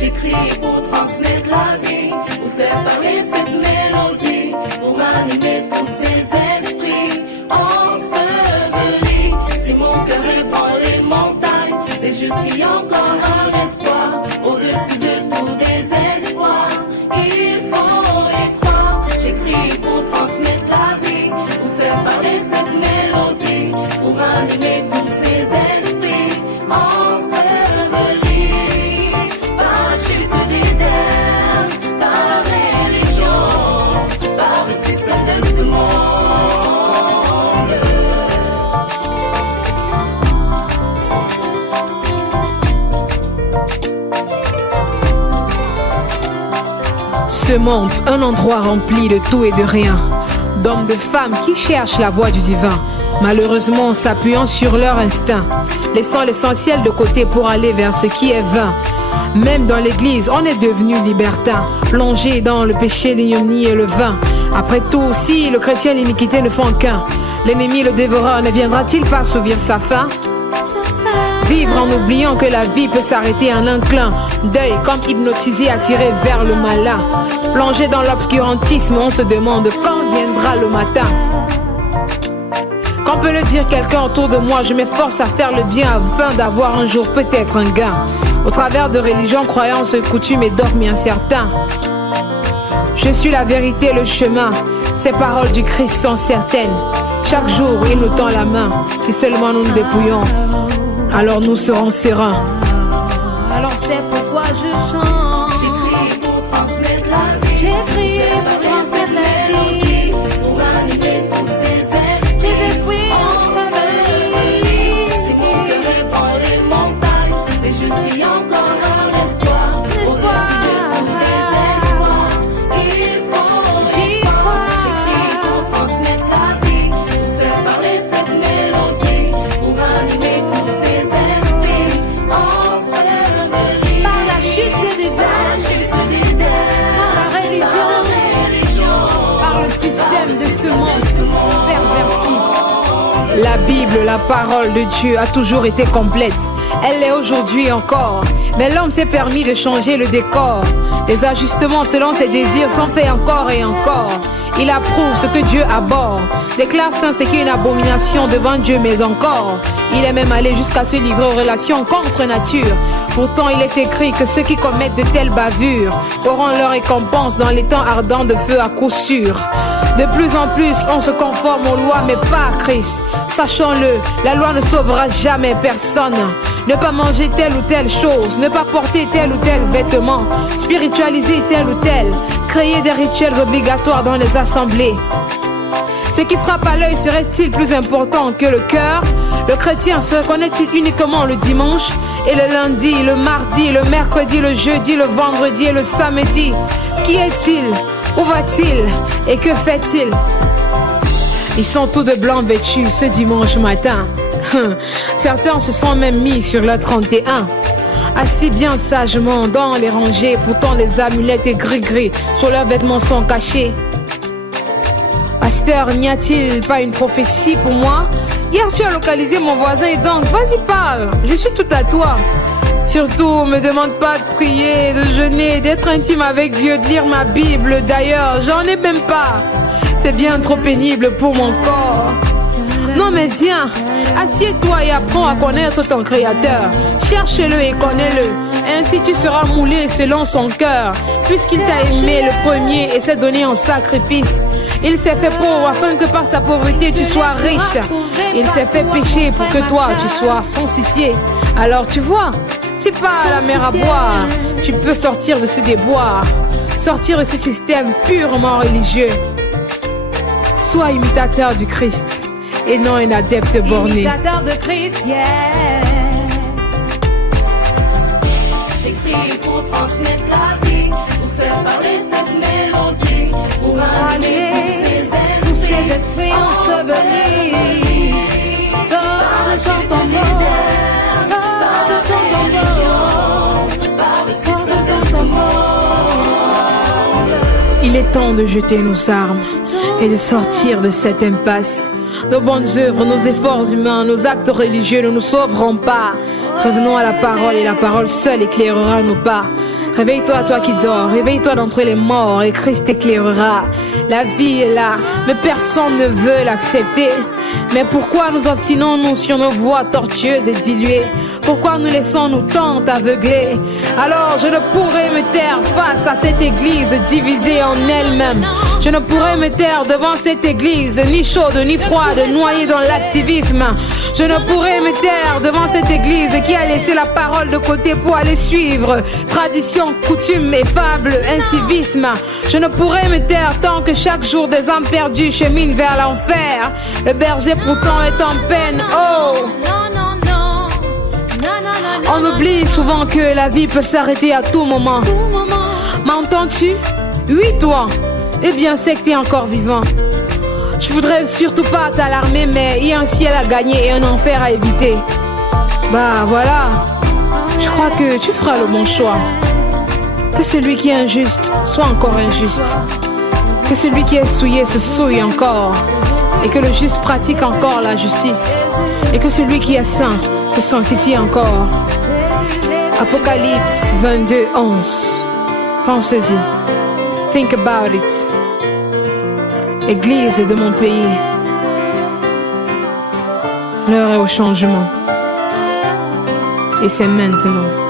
J'écris pour transmettre la vie, pour faire parler cette mélodie, pour animer tous ces esprits ensevelis. Si mon cœur ébranle les montagnes, c'est juste qu'il y a encore un espoir, au-dessus de tout désespoir. Il faut y croire. J'écris pour transmettre la vie, pour faire parler cette mélodie, pour animer tous ces esprits ensevelis. Par la chute des terres, par la religion, par le système de ce monde. Ce monde, un endroit rempli de tout et de rien, d'hommes, de femmes qui cherchent la voie du divin, malheureusement s'appuyant sur leur instinct, laissant l'essentiel de côté pour aller vers ce qui est vain. Même dans l'église, on est devenu libertin, plongé dans le péché, l'ignominie et le vin. Après tout, si le chrétien et l'iniquité ne font qu'un, l'ennemi, le dévoreur, ne viendra-t-il pas assouvir sa faim? Vivre en oubliant que la vie peut s'arrêter en un clin d'œil, comme hypnotisé, attiré vers le malin. Plongé dans l'obscurantisme, on se demande quand viendra le matin. Quand peut le dire quelqu'un autour de moi, je m'efforce à faire le bien afin d'avoir un jour peut-être un gain. Au travers de religions, croyances, coutumes et dogmes incertains. Je suis la vérité, le chemin. Ces paroles du Christ sont certaines. Chaque jour, il nous tend la main. Si seulement nous nous dépouillons, alors nous serons sereins. Alors c'est pourquoi je chante. J'écris pour transmettre la vie, J'écris pour transmettre la vie, pour animer tous ces esprits. les esprits ensevelis. Si mon cœur ébranle les montagnes, c'est juste qu'il y a encore un espoir, au-dessus de tout désespoir. Il faut y croire. J'écris pour transmettre la vie, pour faire parler cette mélodie, pour animer tous ces esprits ensevelis. Par la chute des terres, par la religion, par le système de ce monde perverti. La Bible, la parole de Dieu, a toujours été complète. Elle l'est aujourd'hui encore. Mais l'homme s'est permis de changer le décor. Les ajustements selon ses désirs sont faits encore et encore. Il approuve ce que Dieu abhorre. Déclare saint ce qui est une abomination devant Dieu, mais encore. Il est même allé jusqu'à se livrer aux relations contre nature. Pourtant, il est écrit que ceux qui commettent de telles bavures auront leur récompense dans les temps ardents de feu à coup sûr. De plus en plus, on se conforme aux lois, mais pas à Christ. Sachons-le, la loi ne sauvera jamais personne. Ne pas manger telle ou telle chose, ne pas porter tel ou tel vêtement, spiritualiser tel ou tel, créer des rituels obligatoires dans les assemblées. Ce qui frappe à l'œil serait-il plus important que le cœur? Le chrétien se reconnaît-il uniquement le dimanche et le lundi, le mardi, le mercredi, le jeudi, le vendredi et le samedi? Qui est-il? Où va-t-il? Et que fait-il? Ils sont tous de blanc vêtus ce dimanche matin. Certains se sont même mis sur le 31, assis bien sagement dans les rangées. Pourtant les amulettes et gris-gris sur leurs vêtements sont cachés. Pasteur, n'y a-t-il pas une prophétie pour moi? Hier tu as localisé mon voisin et donc vas-y parle, je suis tout à toi. Surtout, me demande pas de prier, de jeûner, d'être intime avec Dieu, de lire ma Bible. D'ailleurs, j'en ai même pas. C'est bien trop pénible pour mon corps. Non mais viens, assieds-toi et apprends à connaître ton Créateur. Cherche-le et connais-le. Ainsi tu seras moulé selon son cœur. Puisqu'il t'a aimé le premier et s'est donné en sacrifice. Il s'est fait pauvre afin que par sa pauvreté tu sois riche. Il s'est fait pécher pour que toi tu sois sanctifié. Alors tu vois, c'est pas la mer à boire. Tu peux sortir de ce déboire, sortir de ce système purement religieux. Sois imitateur du Christ et non un adepte borné. Imitateur de Christ, yeah. J'écris pour transmettre la vie, pour faire parler cette mélodie, pour animer tous ces esprits ensevelis. Sors de ton tombeau, sors de ton tombeau, sors de ton tombeau. Il est temps de jeter nos armes et de sortir de cette impasse. Nos bonnes œuvres, nos efforts humains, nos actes religieux ne nous sauveront pas. Revenons à la parole et la parole seule éclairera nos pas. Réveille-toi, toi qui dors, réveille-toi d'entre les morts et Christ t'éclairera. La vie est là, mais personne ne veut l'accepter. Mais pourquoi nous obstinons-nous sur nos voies tortueuses et diluées? Pourquoi nous laissons-nous tant aveugler? Alors je ne pourrai me taire face à cette église divisée en elle-même. Je ne pourrai me taire devant cette église, ni chaude ni froide, noyée dans l'activisme. Je ne pourrai me taire devant cette église qui a laissé la parole de côté pour aller suivre tradition, coutume et fable, incivisme. Je ne pourrai me taire tant que chaque jour des âmes perdues cheminent vers l'enfer. Le berger pourtant est en peine, oh! On oublie souvent que la vie peut s'arrêter à tout moment. M'entends-tu? Oui, toi. Eh bien, c'est que t'es encore vivant. Je voudrais surtout pas t'alarmer, mais il y a un ciel à gagner et un enfer à éviter. Bah voilà. Je crois que tu feras le bon choix. Que celui qui est injuste soit encore injuste. Que celui qui est souillé se souille encore. Et que le juste pratique encore la justice. Et que celui qui est saint se sanctifie encore. Apocalypse 22, 11. Pensez-y. Think about it. Église de mon pays. L'heure est au changement. Et c'est maintenant.